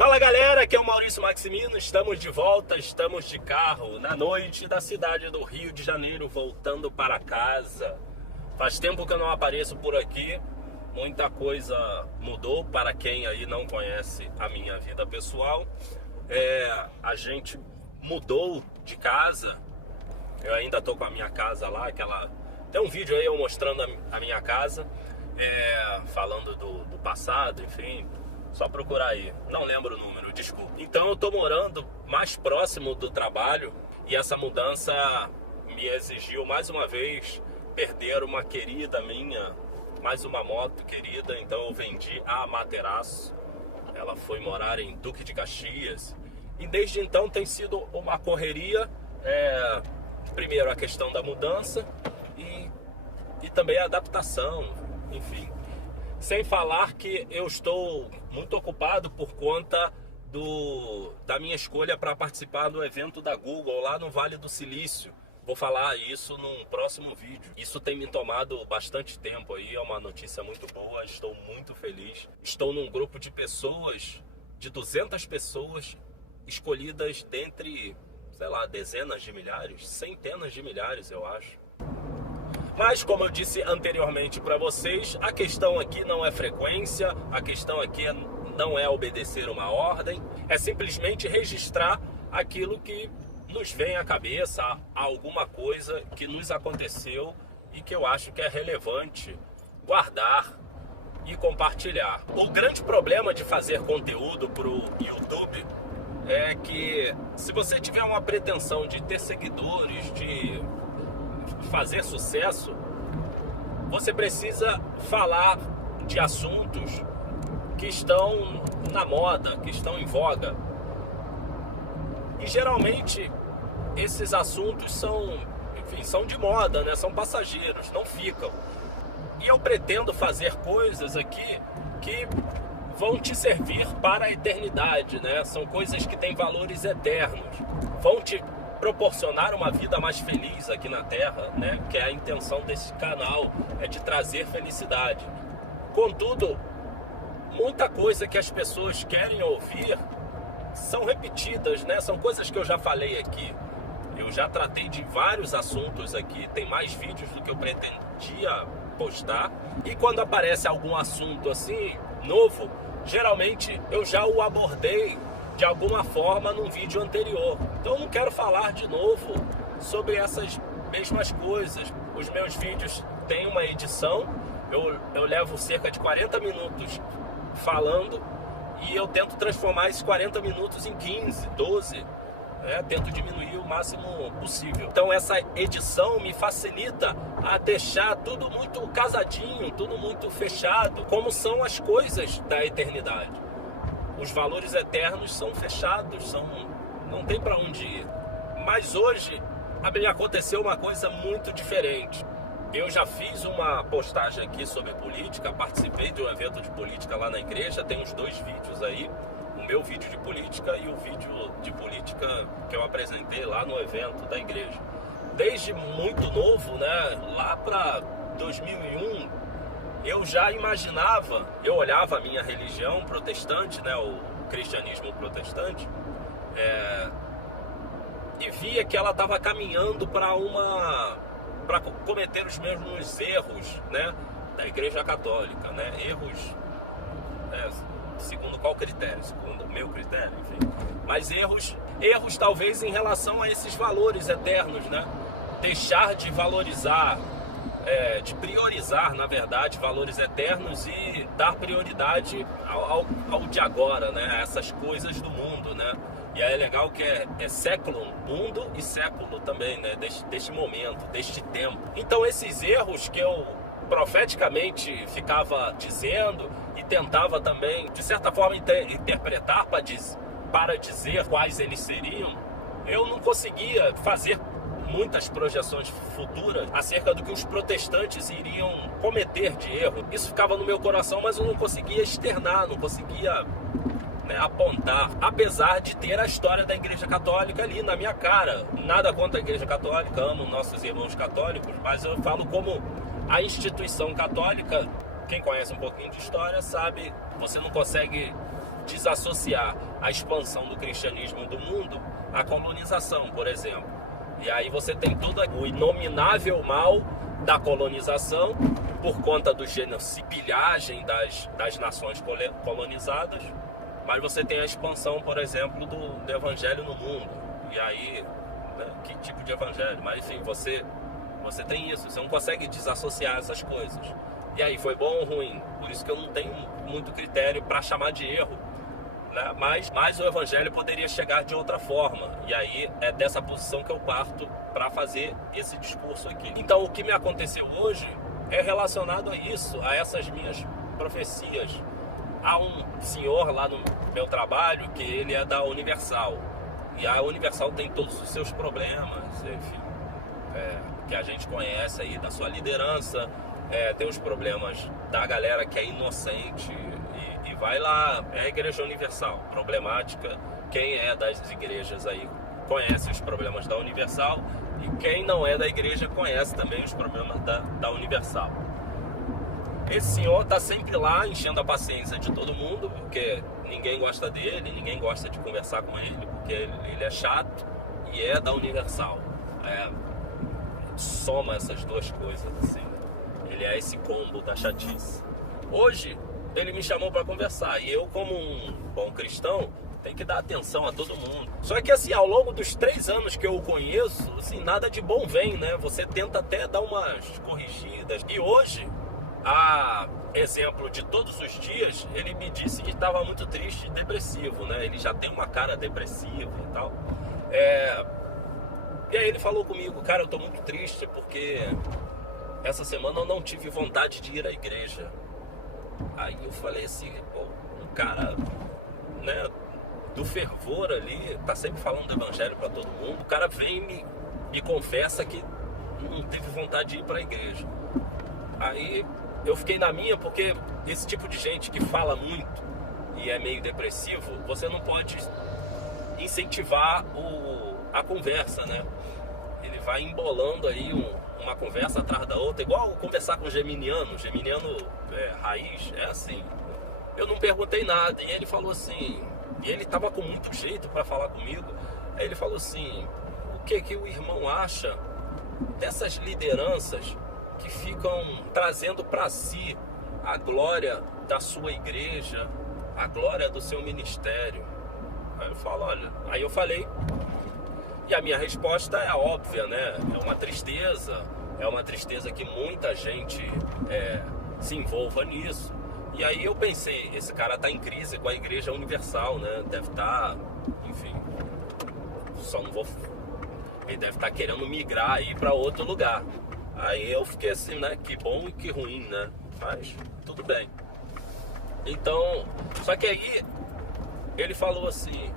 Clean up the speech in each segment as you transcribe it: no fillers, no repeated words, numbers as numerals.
Fala galera, aqui é o Maurício Maximino, estamos de volta, estamos de carro na noite da cidade do Rio de Janeiro, voltando para casa. Faz tempo que eu não apareço por aqui, muita coisa mudou para quem aí não conhece a minha vida pessoal. A gente mudou de casa, eu ainda tô com a minha casa lá, tem um vídeo aí eu mostrando a minha casa, falando do passado, enfim. Só procurar aí, não lembro o número, desculpa. Então eu tô morando mais próximo do trabalho e essa mudança me exigiu mais uma vez perder uma querida minha, mais uma moto querida. Então eu vendi a Amaterasu, ela foi morar em Duque de Caxias e desde então tem sido uma correria. Primeiro a questão da mudança e também a adaptação, enfim. Sem falar que eu estou muito ocupado por conta da minha escolha para participar do evento da Google lá no Vale do Silício. Vou falar isso num próximo vídeo. Isso tem me tomado bastante tempo aí, é uma notícia muito boa, estou muito feliz. Estou num grupo de pessoas, de 200 pessoas, escolhidas dentre, sei lá, dezenas de milhares, centenas de milhares, eu acho. Mas, como eu disse anteriormente para vocês, a questão aqui não é frequência, a questão aqui não é obedecer uma ordem, é simplesmente registrar aquilo que nos vem à cabeça, alguma coisa que nos aconteceu e que eu acho que é relevante guardar e compartilhar. O grande problema de fazer conteúdo para o YouTube é que se você tiver uma pretensão de ter seguidores, de fazer sucesso, você precisa falar de assuntos que estão na moda, que estão em voga. E geralmente esses assuntos são de moda, né? São passageiros, não ficam. E eu pretendo fazer coisas aqui que vão te servir para a eternidade, né? São coisas que têm valores eternos, vão te proporcionar uma vida mais feliz aqui na Terra, né? Que é a intenção desse canal, é de trazer felicidade. Contudo, muita coisa que as pessoas querem ouvir são repetidas, né? São coisas que eu já falei aqui. Eu já tratei de vários assuntos aqui, tem mais vídeos do que eu pretendia postar. E quando aparece algum assunto assim, novo, geralmente eu já o abordei de alguma forma num vídeo anterior. Então eu não quero falar de novo sobre essas mesmas coisas. Os meus vídeos têm uma edição, eu levo cerca de 40 minutos falando e eu tento transformar esses 40 minutos em 15, 12, tento diminuir o máximo possível. Então essa edição me facilita a deixar tudo muito casadinho, tudo muito fechado, como são as coisas da eternidade. Os valores eternos são fechados, não tem para onde ir. Mas hoje me aconteceu uma coisa muito diferente. Eu já fiz uma postagem aqui sobre política, participei de um evento de política lá na igreja, tem uns 2 vídeos aí, o meu vídeo de política e o vídeo de política que eu apresentei lá no evento da igreja. Desde muito novo, né, lá para 2001, eu já imaginava, eu olhava a minha religião protestante, né, o cristianismo protestante, e via que ela estava caminhando para cometer os mesmos erros, né, da Igreja Católica, né, erros, segundo qual critério? Segundo o meu critério, enfim. Mas erros talvez em relação a esses valores eternos, né, deixar de valorizar, de priorizar, na verdade, valores eternos e dar prioridade ao de agora, né? A essas coisas do mundo, né? E aí é legal que é século, mundo e século também, né? Deste momento, deste tempo. Então esses erros que eu profeticamente ficava dizendo e tentava também, de certa forma, interpretar para dizer quais eles seriam, eu não conseguia fazer muitas projeções futuras acerca do que os protestantes iriam cometer de erro. Isso ficava no meu coração, mas eu não conseguia externar, não conseguia, né, apontar, apesar de ter a história da Igreja Católica ali na minha cara. Nada contra a Igreja Católica, amo nossos irmãos católicos, mas eu falo como a instituição católica. Quem conhece um pouquinho de história sabe, você não consegue desassociar. a expansão do cristianismo do mundo, a colonização, por exemplo. E aí você tem todo o inominável mal da colonização, por conta do genocídio, pilhagem das nações colonizadas, mas você tem a expansão, por exemplo, do evangelho no mundo. E aí, né, que tipo de evangelho? Mas enfim, você tem isso, você não consegue desassociar essas coisas. E aí, foi bom ou ruim? Por isso que eu não tenho muito critério para chamar de erro, né? Mas o evangelho poderia chegar de outra forma. E aí é dessa posição que eu parto para fazer esse discurso aqui. Então, o que me aconteceu hoje é relacionado a isso, a essas minhas profecias. Há um senhor lá no meu trabalho que ele é da Universal. E a Universal tem todos os seus problemas, enfim, que a gente conhece aí da sua liderança. Tem os problemas da galera que é inocente e vai lá. É a Igreja Universal, problemática. Quem é das igrejas aí conhece os problemas da Universal, e quem não é da igreja conhece também os problemas da Universal. Esse senhor está sempre lá enchendo a paciência de todo mundo, porque ninguém gosta dele, ninguém gosta de conversar com ele, porque ele é chato e é da Universal. Soma essas duas coisas assim. Ele é esse combo da chatice. Hoje ele me chamou para conversar, e eu, como um bom cristão, tenho que dar atenção a todo mundo. Só que assim, ao longo dos 3 anos que eu o conheço, assim, nada de bom vem, né? Você tenta até dar umas corrigidas. E hoje, a exemplo de todos os dias, ele me disse que estava muito triste e depressivo, né? Ele já tem uma cara depressiva e tal. E aí ele falou comigo: cara, eu tô muito triste porque essa semana eu não tive vontade de ir à igreja. Aí eu falei assim, pô, um cara, né, do fervor ali, tá sempre falando do evangelho para todo mundo, o cara vem e me confessa que não teve vontade de ir para a igreja. Aí eu fiquei na minha, porque esse tipo de gente que fala muito e é meio depressivo, você não pode incentivar a conversa, né? Ele vai embolando aí uma conversa atrás da outra, igual conversar com o geminiano. Geminiano raiz é assim. Eu não perguntei nada, e ele falou assim, e ele tava com muito jeito para falar comigo. Aí ele falou assim: o que o irmão acha dessas lideranças que ficam trazendo para si a glória da sua igreja, a glória do seu ministério? Aí eu falo, olha, aí eu falei, e a minha resposta é óbvia, né? É uma tristeza que muita gente se envolva nisso. E aí eu pensei, esse cara tá em crise com a Igreja Universal, né? Deve estar, enfim, ele deve estar querendo migrar aí para outro lugar. Aí eu fiquei assim, né? Que bom e que ruim, né? Mas tudo bem. Então, só que aí ele falou assim: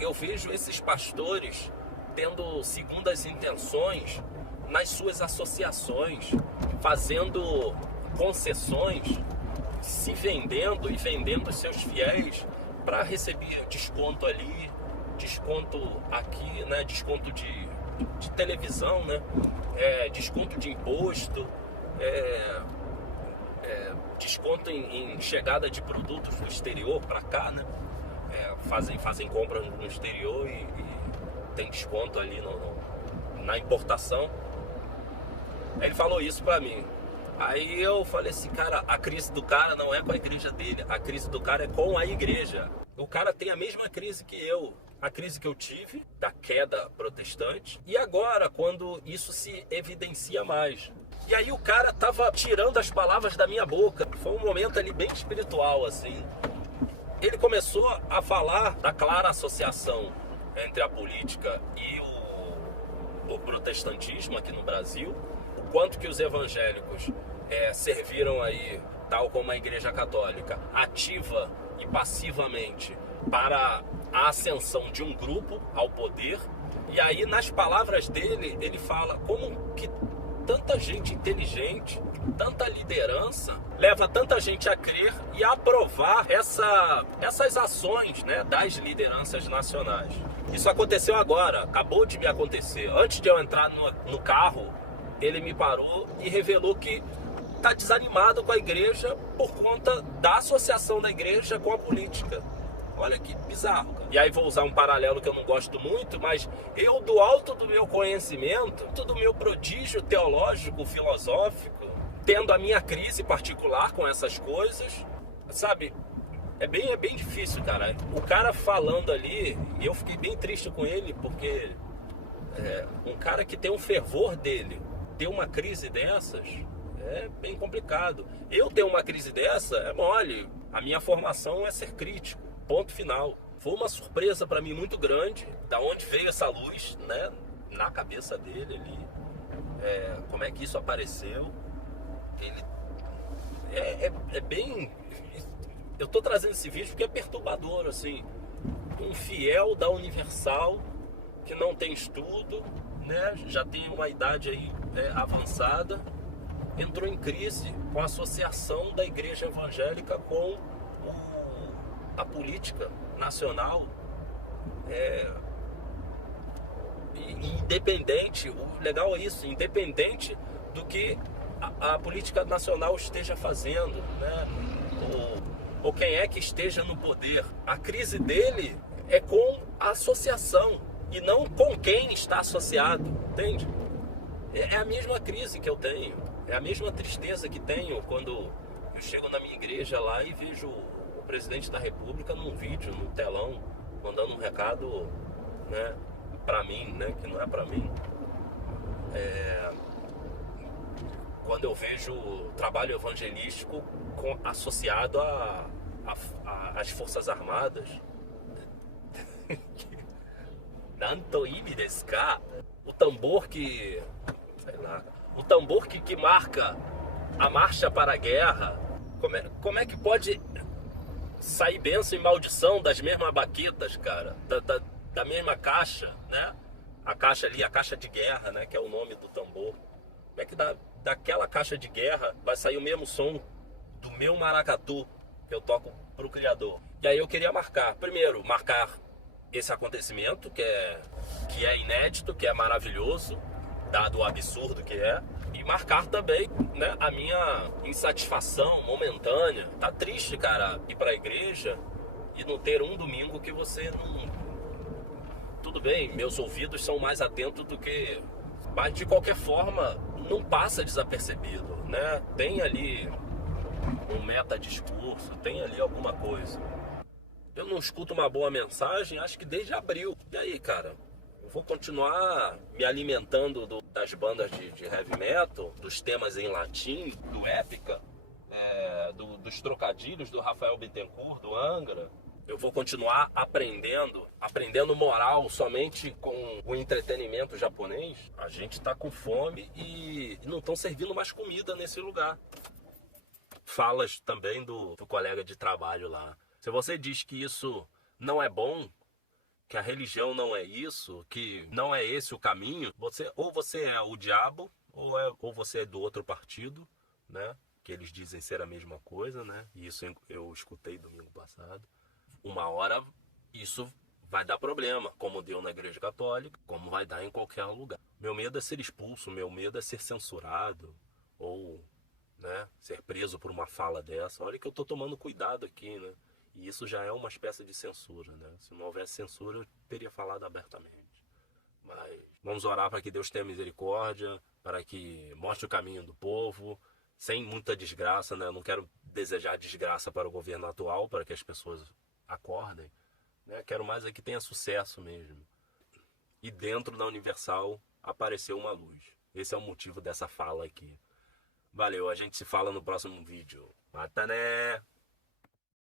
eu vejo esses pastores tendo segundas intenções nas suas associações, fazendo concessões, se vendendo e vendendo seus fiéis para receber desconto ali, desconto aqui, né? Desconto de televisão, né? Desconto de imposto, desconto em chegada de produtos do exterior para cá, né? Fazem compras no exterior e tem desconto ali na importação. Ele falou isso para mim. Aí eu falei assim, cara, a crise do cara não é com a igreja dele, a crise do cara é com a igreja. O cara tem a mesma crise que eu, a crise que eu tive da queda protestante, e agora quando isso se evidencia mais. E aí o cara tava tirando as palavras da minha boca. Foi um momento ali bem espiritual, assim. Ele começou a falar da clara associação entre a política e o protestantismo aqui no Brasil, o quanto que os evangélicos serviram aí, tal como a Igreja Católica, ativa e passivamente para a ascensão de um grupo ao poder. E aí nas palavras dele, ele fala como que tanta gente inteligente, tanta liderança, leva tanta gente a crer e a aprovar essas ações, né, das lideranças nacionais. Isso aconteceu agora, acabou de me acontecer. Antes de eu entrar no carro, ele me parou e revelou que está desanimado com a igreja por conta da associação da igreja com a política. Olha que bizarro, cara. E aí vou usar um paralelo que eu não gosto muito, mas eu, do alto do meu conhecimento, do meu prodígio teológico, filosófico, tendo a minha crise particular com essas coisas, sabe? É bem difícil, cara. O cara falando ali, eu fiquei bem triste com ele, porque um cara que tem um fervor dele ter uma crise dessas é bem complicado. Eu ter uma crise dessa é mole. A minha formação é ser crítico. Ponto final. Foi uma surpresa para mim muito grande, da onde veio essa luz, né, na cabeça dele ali. Como é que isso apareceu? Ele é bem. Eu tô trazendo esse vídeo porque é perturbador, assim. Um fiel da Universal que não tem estudo, né? Já tem uma idade aí avançada, entrou em crise com a associação da igreja evangélica com a política nacional. Independente, o legal é isso, independente do que a política nacional esteja fazendo, né? Ou quem é que esteja no poder. A crise dele é com a associação e não com quem está associado, entende? É a mesma crise que eu tenho, é a mesma tristeza que tenho quando eu chego na minha igreja lá e vejo o presidente da República num vídeo, num telão, mandando um recado, né, pra mim, né, que não é pra mim. Quando eu vejo o trabalho evangelístico associado às Forças Armadas. Nanto ibi desu ka? O tambor que... sei lá. O tambor que marca a marcha para a guerra. Como é que pode sair bênção e maldição das mesmas baquetas, cara? Da mesma caixa, né? A caixa ali, a caixa de guerra, né? Que é o nome do tambor. Como é que daquela caixa de guerra vai sair o mesmo som do meu maracatu que eu toco pro Criador? E aí eu queria marcar esse acontecimento que é inédito, que é maravilhoso, dado o absurdo que é, e marcar também, né, a minha insatisfação momentânea. Tá triste, cara, ir pra igreja e não ter um domingo que você não... Tudo bem, meus ouvidos são mais atentos do que... Mas de qualquer forma, não passa desapercebido, né? Tem ali um metadiscurso, tem ali alguma coisa. Eu não escuto uma boa mensagem, acho que desde abril. E aí, cara? Eu vou continuar me alimentando das bandas de heavy metal, dos temas em latim, do Épica, dos trocadilhos do Rafael Bittencourt, do Angra. Eu vou continuar aprendendo moral somente com o entretenimento japonês. A gente tá com fome e não estão servindo mais comida nesse lugar. Falas também do colega de trabalho lá. Se você diz que isso não é bom, que a religião não é isso, que não é esse o caminho, ou você é o diabo, ou você é do outro partido, né? Que eles dizem ser a mesma coisa, né? E isso eu escutei domingo passado. Uma hora isso vai dar problema, como deu na Igreja Católica, como vai dar em qualquer lugar. Meu medo é ser expulso, meu medo é ser censurado, ou, né, ser preso por uma fala dessa. Olha que eu tô tomando cuidado aqui, né? E isso já é uma espécie de censura, né? Se não houvesse censura, eu teria falado abertamente. Mas vamos orar para que Deus tenha misericórdia, para que mostre o caminho do povo, sem muita desgraça, né? Eu não quero desejar desgraça para o governo atual, para que as pessoas acordem, né? Quero mais é que tenha sucesso mesmo. E dentro da Universal apareceu uma luz. Esse é o motivo dessa fala aqui. Valeu, a gente se fala no próximo vídeo. Mata né!